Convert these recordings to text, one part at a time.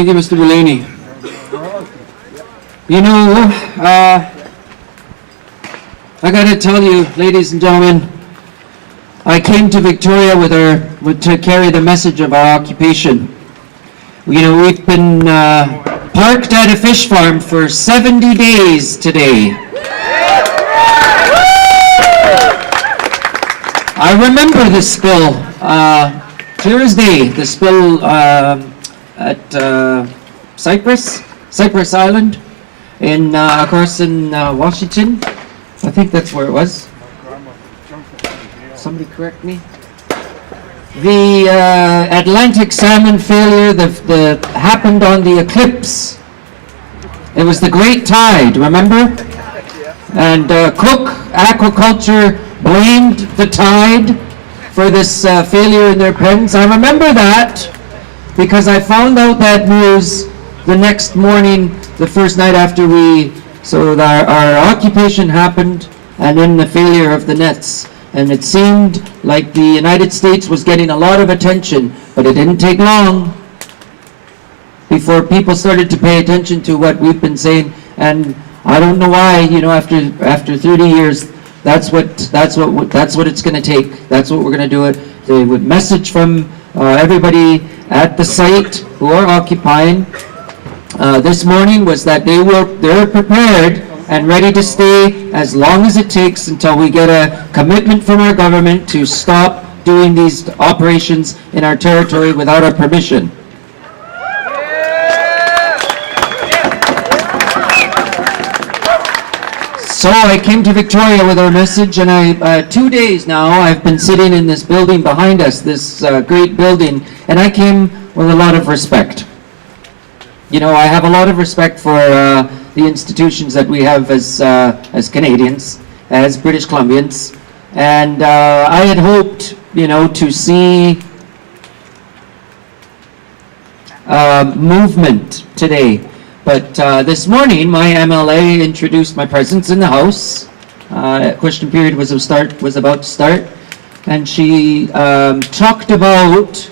Thank you, Mr. Delaney. You know, I gotta tell you, ladies and gentlemen, I came to Victoria to carry the message of our occupation. You know, we've been parked at a fish farm for 70 days today. I remember the spill, clear as day, the spill at Cypress Island, of course in Washington. I think that's where it was. Somebody correct me. The Atlantic salmon failure that happened on the eclipse. It was the great tide, remember? And Cook Aquaculture blamed the tide for this failure in their pens. I remember that because I found out that news the next morning, the first night after our occupation happened, and then the failure of the nets. And it seemed like the United States was getting a lot of attention, but it didn't take long before people started to pay attention to what we've been saying. And I don't know why, you know, after 30 years, that's what it's going to take. That's what we're going to do. The message from everybody at the site who are occupying this morning was that they're prepared and ready to stay as long as it takes until we get a commitment from our government to stop doing these operations in our territory without our permission. So I came to Victoria with our message, and 2 days now I've been sitting in this building behind us, this great building, and I came with a lot of respect. You know, I have a lot of respect for the institutions that we have as Canadians, as British Columbians, and I had hoped, you know, to see movement today. But this morning, my MLA introduced my presence in the House. Question period was about to start, and she talked about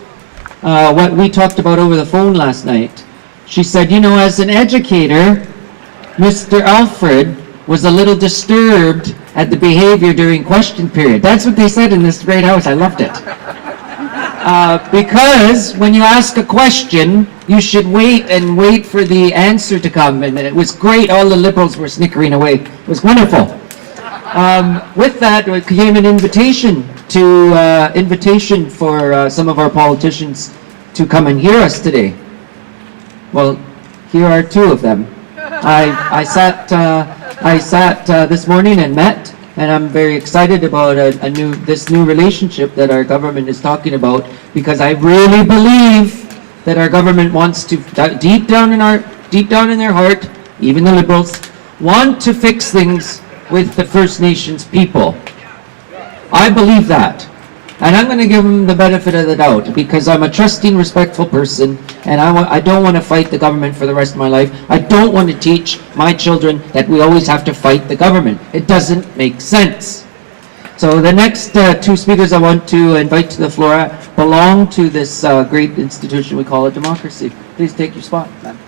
what we talked about over the phone last night. She said, you know, as an educator, Mr. Alfred was a little disturbed at the behavior during question period. That's what they said in this great house. I loved it. Because when you ask a question, you should wait for the answer to come. And it was great. All the Liberals were snickering away. It was wonderful. With that came an invitation for some of our politicians to come and hear us today. Well, here are two of them. I sat this morning and met, and I'm very excited about this new relationship that our government is talking about, because I really believe that our government wants to, deep down in their heart, even the Liberals, want to fix things with the First Nations people. I believe that. And I'm going to give them the benefit of the doubt, because I'm a trusting, respectful person, and I don't want to fight the government for the rest of my life. I don't want to teach my children that we always have to fight the government. It doesn't make sense. So the next two speakers I want to invite to the floor belong to this great institution we call a democracy. Please take your spot, ma'am.